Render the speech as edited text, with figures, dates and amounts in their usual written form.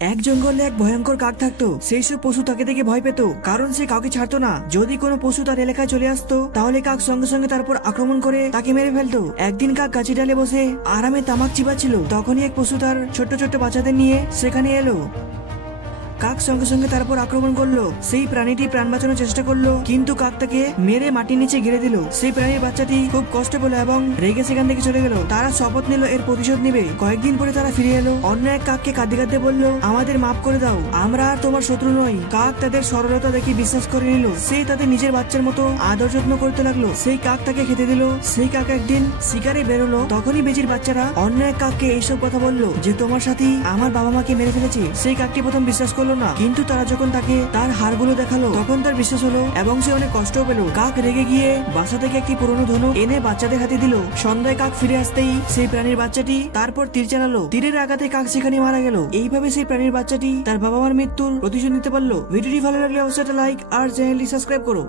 এক জঙ্গলে এক ভয়ঙ্কর কাক থাকতো। সেই সব পশু তাকে দেখে ভয় পেত, কারণ সে কাউকে ছাড়তো না। যদি কোনো পশু তার এলাকায় চলে আসতো তাহলে কাক সঙ্গে সঙ্গে তার উপর আক্রমণ করে তাকে মেরে ফেলতো। একদিন কাক গাছে ডালে বসে আরামে তামাক চিবাচ্ছিল। তখনই এক পশু তার ছোট্ট ছোট্ট বাচ্চাদের নিয়ে সেখানে এলো। কাক সঙ্গে সঙ্গে তার উপর আক্রমণ করলো। সেই প্রাণীটি প্রাণ বাঁচানোর চেষ্টা করলো, কিন্তু কাক তাকে মেরে মাটির নিচে ঘিরে দিল। সেই প্রাণীর বাচ্চাটি খুব কষ্ট পেল এবং রেগে সেখান থেকে চলে গেল। তারা শপথ নিল এর প্রতিশোধ নেবে। কয়েকদিন পরে তারা ফিরে এলো। অন্য এক কাককে কাঁদতে কাঁদতে বলল, আমাদের মাফ করে দাও, আমরা আর তোমার শত্রু নই। কাক তাদের সরলতা দেখে বিশ্বাস করে নিল। সে তাদের নিজের বাচ্চার মতো আদর যত্ন করতে লাগলো। সেই কাক তাকে খেতে দিল। সেই কাক একদিন শিকারে বেরোলো। তখনই বেজির বাচ্চারা অন্য এক কাককে এইসব কথা বললো যে তোমার সাথী আমার বাবা মাকে মেরে ফেলেছে। সেই কাকটি প্রথম বিশ্বাস করলো না, কিন্তু তারা যখন তাকে তার হাড়গুলো দেখালো তখন তার বিশ্বাস হলো এবং সে অনেক কষ্টও পেল। কাক রেগে গিয়ে বাসা থেকে একটি পুরনো ধনুক এনে বাচ্চাদের হাতে দিল। সন্ধ্যায় কাক ফিরে আসতেই সেই প্রাণীর বাচ্চাটি তারপর তীর চালালো। তীরের আঘাতে কাক সেখানে মারা গেল। এইভাবে সেই প্রাণীর বাচ্চাটি তার বাবা মার মৃত্যুর প্রতিশোধ নিতে পারলো। ভিডিওটি ভালো লাগলে অবশ্যই একটা লাইক আর চ্যানেলটি সাবস্ক্রাইব করো।